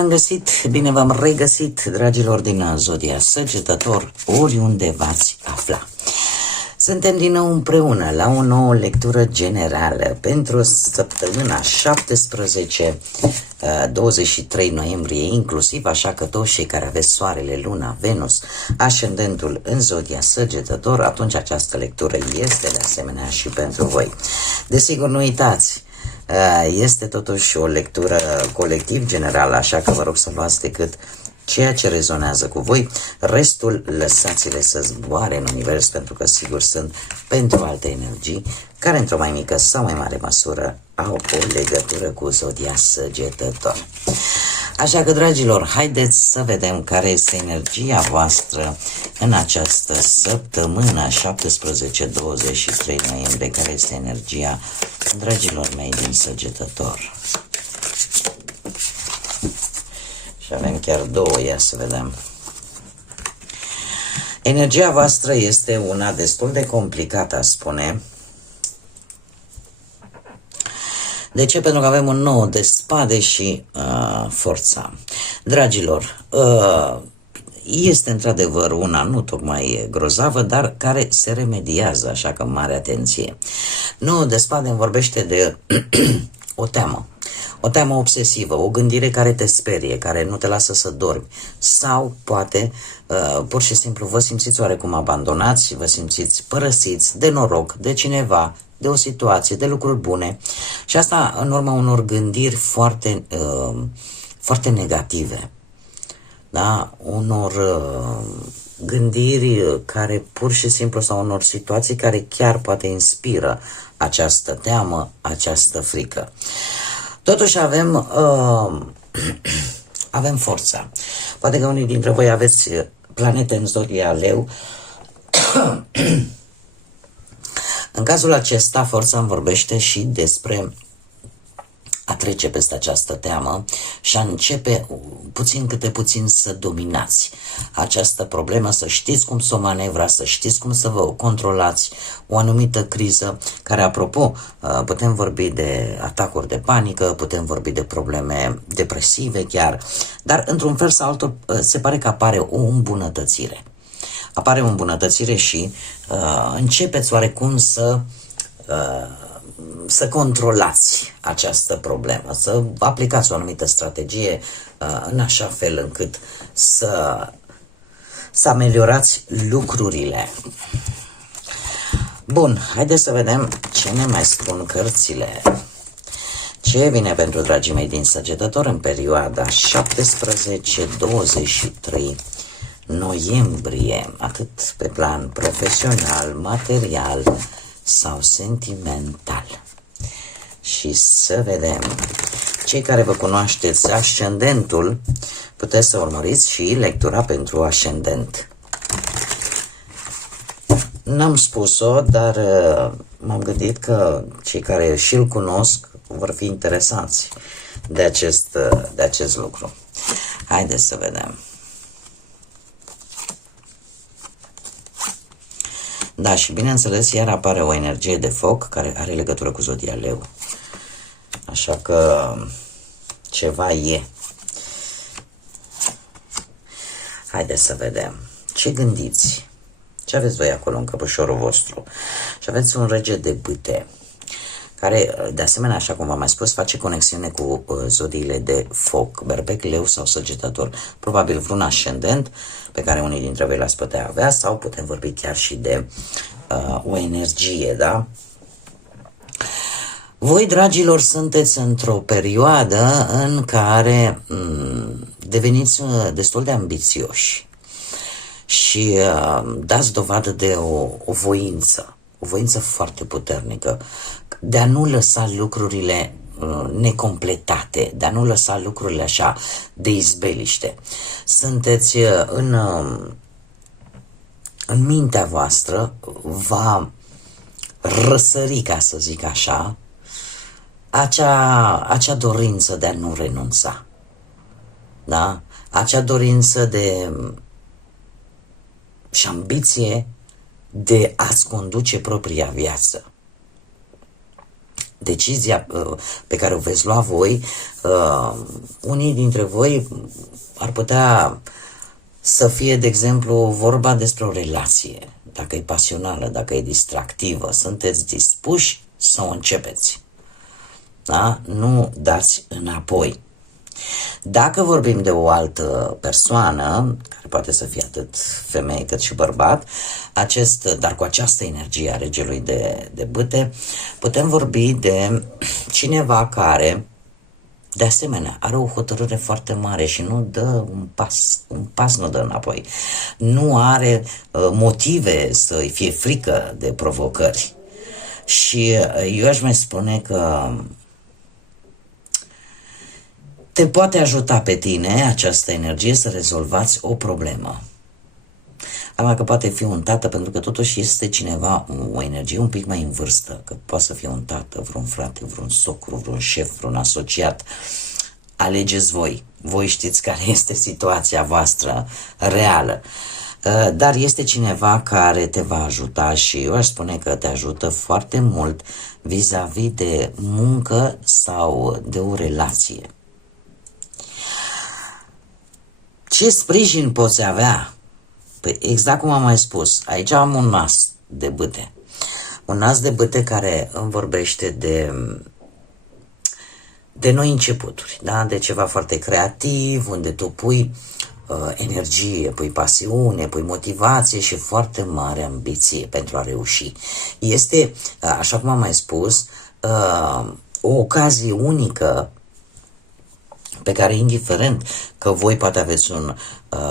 v-am găsit, bine v-am regăsit, dragilor din Zodia Săgetător, oriunde v-ați afla. Suntem din nou împreună la o nouă lectură generală pentru săptămâna 17-23 noiembrie inclusiv, așa că toți cei care aveți soarele, luna, Venus, ascendentul în Zodia Săgetător, atunci această lectură este de asemenea și pentru voi. Desigur, nu uitați, este totuși o lectură colectiv generală, așa că vă rog să luați decât ceea ce rezonează cu voi, restul lăsați-le să zboare în univers, pentru că sigur sunt pentru alte energii care într-o mai mică sau mai mare măsură au o legătură cu Zodia Săgetător. Așa că, dragilor, haideți să vedem care este energia voastră în această săptămână 17-23 noiembrie, care este energia dragilor mei din Săgetător. Și avem chiar două, ia să vedem. Energia voastră este una destul de complicată, aș spune. De ce? Pentru că avem un nou de spade și forța. Dragilor, este într-adevăr una nu tocmai grozavă, dar care se remediază, așa că mare atenție. Nou de spade îmi vorbește de o teamă. O teamă obsesivă, o gândire care te sperie, care nu te lasă să dormi. Sau poate, pur și simplu, vă simțiți oarecum abandonați, vă simțiți părăsiți de noroc, de cineva, de o situație, de lucruri bune. Și asta în urma unor gândiri foarte, foarte negative. Da? Unor gândiri care pur și simplu, sau unor situații care chiar poate inspiră această teamă, această frică. Totuși avem forța. Poate că unii dintre voi aveți planete în Zodia Leu. În cazul acesta, forța îmi vorbește și despre a trece peste această teamă și a începe puțin câte puțin să dominați această problemă, să știți cum să o manevrați, să știți cum să vă controlați o anumită criză, care, apropo, putem vorbi de atacuri de panică, putem vorbi de probleme depresive chiar, dar într-un fel sau altul se pare că apare o îmbunătățire. Apare o îmbunătățire și începeți oarecum să controlați această problemă, să aplicați o anumită strategie în așa fel încât să ameliorați lucrurile. Bun, haideți să vedem ce ne mai spun cărțile. Ce vine pentru dragii mei din Săgetător în perioada 17-23 noiembrie, atât pe plan profesional, material sau sentimental. Și să vedem. Cei care vă cunoașteți ascendentul, puteți să urmăriți și lectura pentru ascendent. N-am spus-o, dar m-am gândit că cei care și-l cunosc vor fi interesați de acest lucru. Haideți să vedem. Da, și bineînțeles, iar apare o energie de foc care are legătură cu Zodia Leu. Așa că ceva e. Haideți să vedem. Ce gândiți? Ce aveți voi acolo în căpușorul vostru? Și aveți un rege de bâte, care, de asemenea, așa cum v-am mai spus, face conexiune cu zodiile de foc, Berbec, Leu sau Săgetător. Probabil vreun ascendent pe care unii dintre voi l-ați putea avea, sau putem vorbi chiar și de o energie, da? Voi, dragilor, sunteți într-o perioadă în care deveniți destul de ambițioși și dați dovadă de o voință foarte puternică, de a nu lăsa lucrurile necompletate, de a nu lăsa lucrurile așa de izbeliște. Sunteți în mintea voastră, va răsări, ca să zic așa, acea dorință de a nu renunța. Da? Acea dorință și ambiție de a-ți conduce propria viață. decizia pe care o veți lua voi, unii dintre voi ar putea să fie, de exemplu, vorba despre o relație, dacă e pasională, dacă e distractivă, sunteți dispuși să o începeți. Da? Nu dați înapoi. Dacă vorbim de o altă persoană, care poate să fie atât femeie cât și bărbat, dar cu această energie a regelui de bâte, putem vorbi de cineva care, de asemenea, are o hotărâre foarte mare și nu dă un pas nu dă înapoi. Nu are motive să-i fie frică de provocări. Și eu aș mai spune că te poate ajuta pe tine această energie să rezolvați o problemă. Ama că poate fi un tată, pentru că totuși este cineva, o energie un pic mai în vârstă, că poate să fie un tată, vreun frate, vreun socru, vreun șef, vreun asociat. Alegeți voi. Voi știți care este situația voastră reală. Dar este cineva care te va ajuta și eu aș spune că te ajută foarte mult vis-a-vis de muncă sau de o relație. Ce sprijin poți avea? Păi exact cum am mai spus, aici am un nas de bâte. Un nas de bâte care îmi vorbește de noi începuturi, da? De ceva foarte creativ, unde tu pui energie, pui pasiune, pui motivație și foarte mare ambiție pentru a reuși. Este, așa cum am mai spus, o ocazie unică pe care, indiferent că voi poate aveți un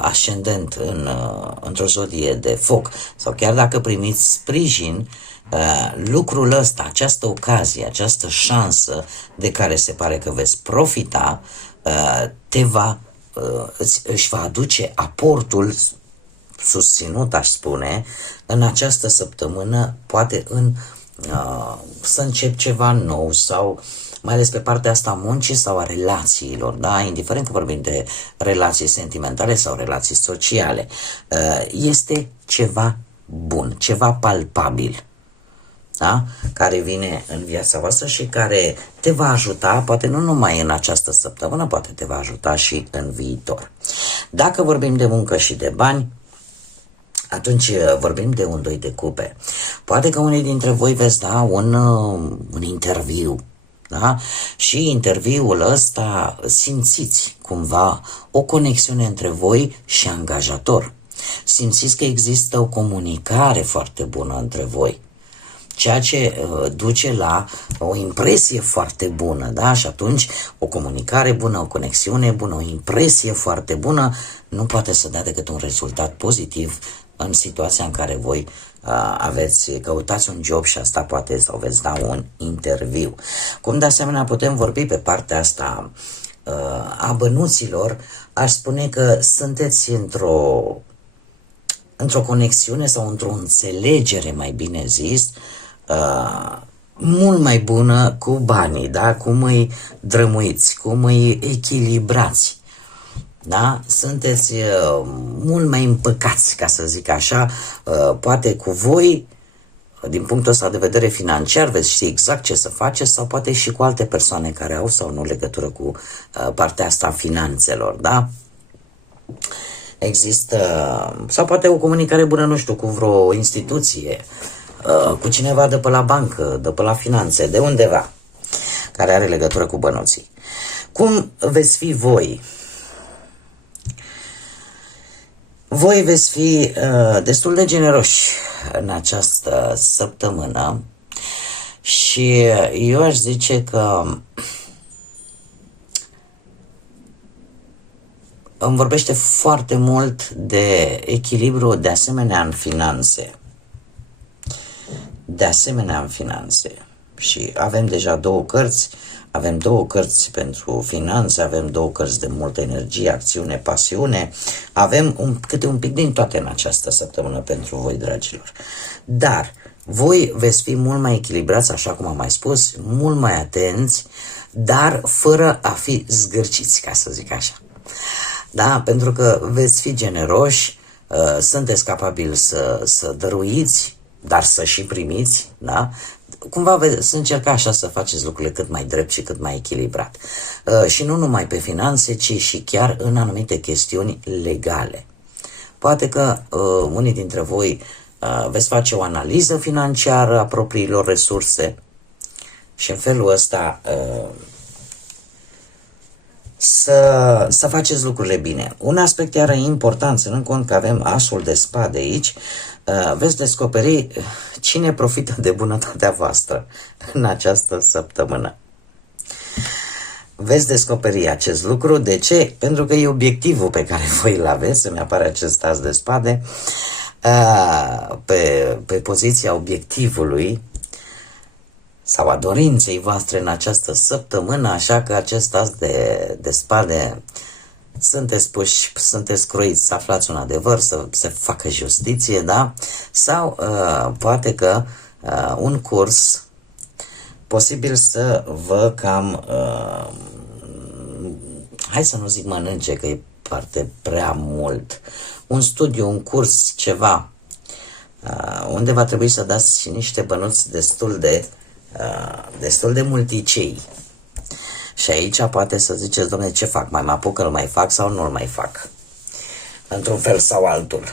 ascendent într-o zodie de foc sau chiar dacă primiți sprijin, lucrul ăsta, această ocazie, această șansă de care se pare că veți profita, își va aduce aportul susținut, aș spune, în această săptămână, poate să încep ceva nou sau mai ales pe partea asta a muncii sau a relațiilor, da? Indiferent că vorbim de relații sentimentale sau relații sociale, este ceva bun, ceva palpabil, da? Care vine în viața voastră și care te va ajuta, poate nu numai în această săptămână, poate te va ajuta și în viitor. Dacă vorbim de muncă și de bani, atunci vorbim de un doi de cupe. Poate că unii dintre voi veți da un interviu, da? Și interviul ăsta simțiți cumva o conexiune între voi și angajator. Simțiți că există o comunicare foarte bună între voi, ceea ce duce la o impresie foarte bună, da? Și atunci o comunicare bună, o conexiune bună, o impresie foarte bună nu poate să dea decât un rezultat pozitiv în situația în care voi căutați un job și asta poate sau veți da un interviu. Cum de asemenea putem vorbi pe partea asta a bănuților, aș spune că sunteți într-o conexiune sau într-o înțelegere, mai bine zis, mult mai bună cu banii, da? Cum îi drămuiți, cum îi echilibrați. Da? Sunteți mult mai împăcați, ca să zic așa, poate cu voi, din punctul ăsta de vedere financiar, veți ști exact ce să faceți sau poate și cu alte persoane care au sau nu legătură cu partea asta a finanțelor, da? Există, sau poate o comunicare bună, nu știu, cu vreo instituție, cu cineva de pe la bancă, de pe la finanțe, de undeva, care are legătură cu bănuții. Cum veți fi voi? Voi veți fi destul de generoși în această săptămână și eu aș zice că îmi vorbește foarte mult de echilibru, de asemenea în finanțe. De asemenea în finanțe. Și avem deja două cărți. Avem două cărți pentru finanțe, avem două cărți de multă energie, acțiune, pasiune. Avem câte un pic din toate în această săptămână pentru voi, dragilor. Dar voi veți fi mult mai echilibrați, așa cum am mai spus, mult mai atenți, dar fără a fi zgârciți, ca să zic așa. Da? Pentru că veți fi generoși, sunteți capabili să dăruiți, dar să și primiți, da? cumva să încerca așa să faceți lucrurile cât mai drept și cât mai echilibrat. Și nu numai pe finanțe, ci și chiar în anumite chestiuni legale. Poate că unii dintre voi veți face o analiză financiară a propriilor resurse și în felul ăsta să faceți lucrurile bine. Un aspect iară important, ținând cont că avem asul de spade aici, veți descoperi cine profită de bunătatea voastră în această săptămână. Veți descoperi acest lucru. De ce? Pentru că e obiectivul pe care voi îl aveți, să-mi apare acest as de spade, pe poziția obiectivului sau a dorinței voastre în această săptămână, așa că acest as de spade sunteți puși, sunteți croiți să aflați un adevăr, să se facă justiție, da? Sau poate că un curs posibil să vă cam hai să nu zic mănânce, că e parte prea mult, un studiu, un curs, ceva unde va trebui să dați și niște bănuți destul de multicei. Și aici poate să ziceți, dom'le, ce fac? Mai mă apuc, îl mai fac sau nu îl mai fac? Într-un fel sau altul.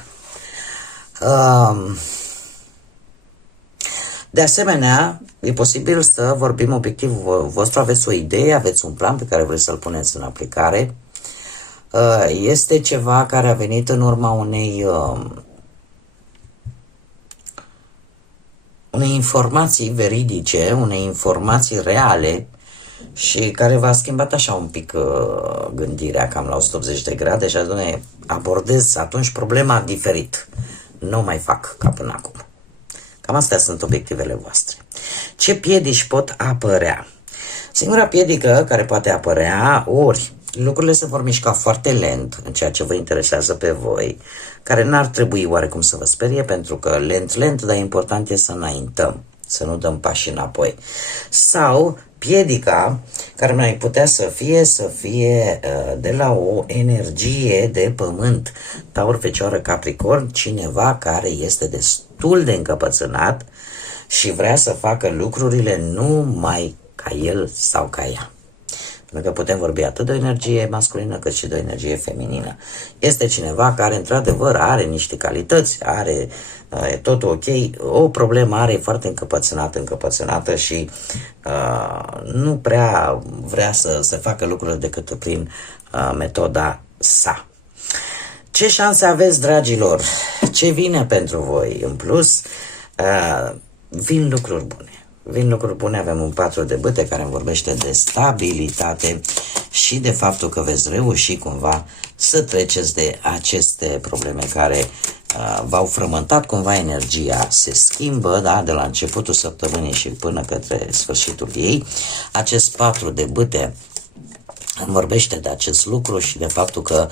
De asemenea, e posibil să vorbim obiectivul vostru, aveți o idee, aveți un plan pe care vreți să-l puneți în aplicare. Este ceva care a venit în urma unei informații veridice, unei informații reale și care v-a schimbat așa un pic gândirea cam la 180 de grade și atunci abordez atunci problema diferit. Nu mai fac ca până acum. Cam astea sunt obiectivele voastre. Ce piedici pot apărea? Singura piedică care poate apărea, ori lucrurile se vor mișca foarte lent în ceea ce vă interesează pe voi, care n-ar trebui oarecum să vă sperie, pentru că lent, dar important e să înaintăm, să nu dăm pași înapoi. Sau piedica care mai putea să fie de la o energie de pământ, Taur, Fecioară, Capricorn, cineva care este destul de încăpățânat și vrea să facă lucrurile numai ca el sau ca ea. Pentru că putem vorbi atât de o energie masculină cât și de o energie feminină. Este cineva care într-adevăr are niște calități, are totul ok, o problemă are, e foarte încăpățânată și nu prea vrea să se facă lucrurile decât prin metoda sa. Ce șanse aveți, dragilor? Ce vine pentru voi? În plus, vin lucruri bune. Vin lucruri bune, avem un 4 de bâte care îmi vorbește de stabilitate și de faptul că veți reuși cumva să treceți de aceste probleme care v-au frământat cumva energia, se schimbă, da, de la începutul săptămânii și până către sfârșitul ei. Acest 4 de bâte îmi vorbește de acest lucru și de faptul că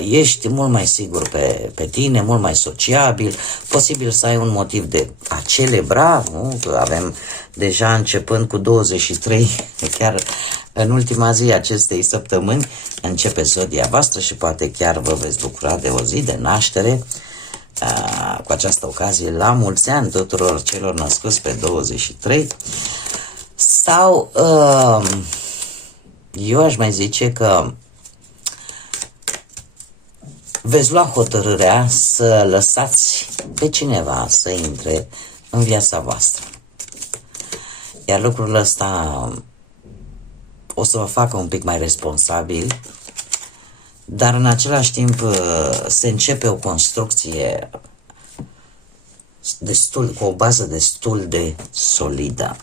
ești mult mai sigur pe tine, mult mai sociabil, posibil să ai un motiv de a celebra, nu? Că avem deja începând cu 23, chiar în ultima zi acestei săptămâni, începe zodia voastră și poate chiar vă veți bucura de o zi de naștere. Cu această ocazie, la mulți ani tuturor celor născuți pe 23, sau eu aș mai zice că veți lua hotărârea să lăsați pe cineva să intre în viața voastră. Iar lucrul ăsta o să vă facă un pic mai responsabil, dar în același timp se începe o construcție cu o bază destul de solidă.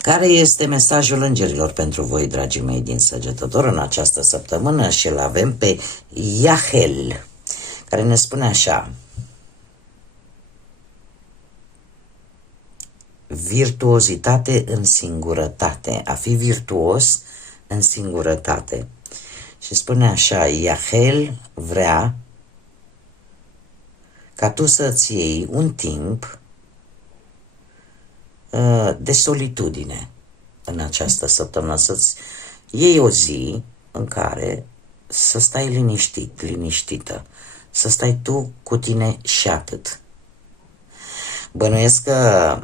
Care este mesajul îngerilor pentru voi, dragii mei din Săgetător, în această săptămână? Și îl avem pe Iahel, care ne spune așa: virtuozitate în singurătate, a fi virtuos în singurătate. Și spune așa, Iahel vrea ca tu să-ți iei un timp de solitudine în această săptămână, să-ți iei o zi în care să stai liniștit, liniștită, să stai tu cu tine și atât. Bănuiesc că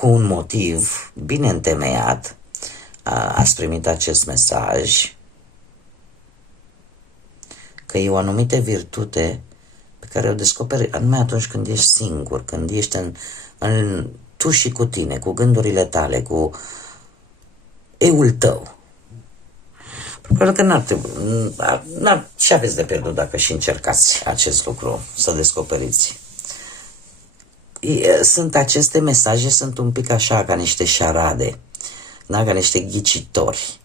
cu un motiv bine întemeiat, ați primit acest mesaj că e o anumită virtute pe care o descoperi anume atunci când ești singur, când ești în tu și cu tine, cu gândurile tale, cu eul tău. Probabil că ce aveți de pierdut dacă și încercați acest lucru, să descoperiți. Sunt aceste mesaje, sunt un pic așa ca niște șarade, da? Ca niște ghicitori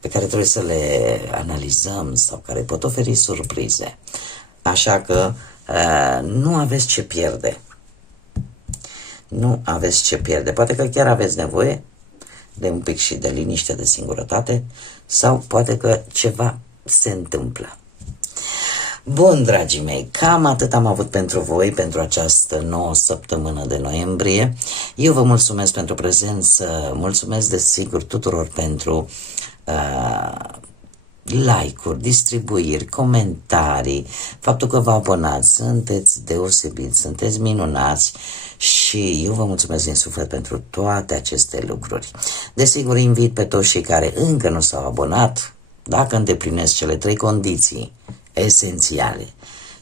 pe care trebuie să le analizăm sau care pot oferi surprize. Așa că nu aveți ce pierde. Nu aveți ce pierde. Poate că chiar aveți nevoie de un pic și de liniște, de singurătate, sau poate că ceva se întâmplă. Bun, dragii mei, cam atât am avut pentru voi, pentru această nouă săptămână de noiembrie. Eu vă mulțumesc pentru prezență, mulțumesc desigur tuturor pentru like-uri, distribuiri, comentarii, faptul că vă abonați, sunteți deosebiți, sunteți minunați și eu vă mulțumesc din suflet pentru toate aceste lucruri. Desigur, invit pe toți cei care încă nu s-au abonat, dacă îndeplinesc cele 3 condiții esențiale,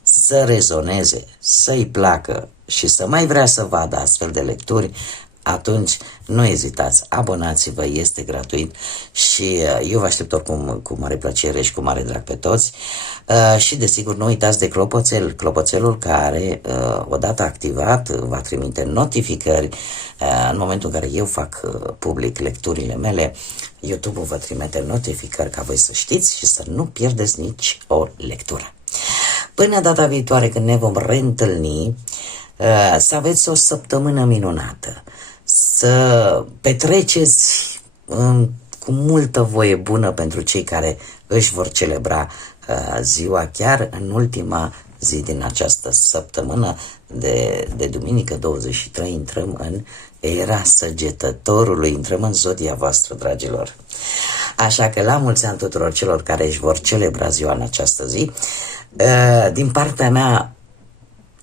să rezoneze, să-i placă și să mai vrea să vadă astfel de lecturi, atunci nu ezitați, abonați-vă, este gratuit și eu vă aștept oricum cu mare plăcere și cu mare drag pe toți și desigur nu uitați de clopoțelul care odată activat va trimite notificări în momentul în care eu fac public lecturile mele. YouTube-ul vă trimite notificări ca voi să știți și să nu pierdeți nici o lectură. Până data viitoare când ne vom reîntâlni, să aveți o săptămână minunată, să petreceți cu multă voie bună pentru cei care își vor celebra ziua chiar în ultima zi din această săptămână de duminică 23, intrăm în era Săgetătorului, intrăm în zodia voastră, dragilor. Așa că la mulți ani tuturor celor care își vor celebra ziua în această zi. Din partea mea,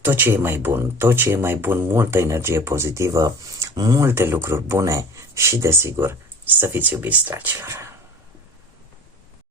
tot ce e mai bun, multă energie pozitivă, multe lucruri bune și, desigur, să fiți iubiți, dragilor.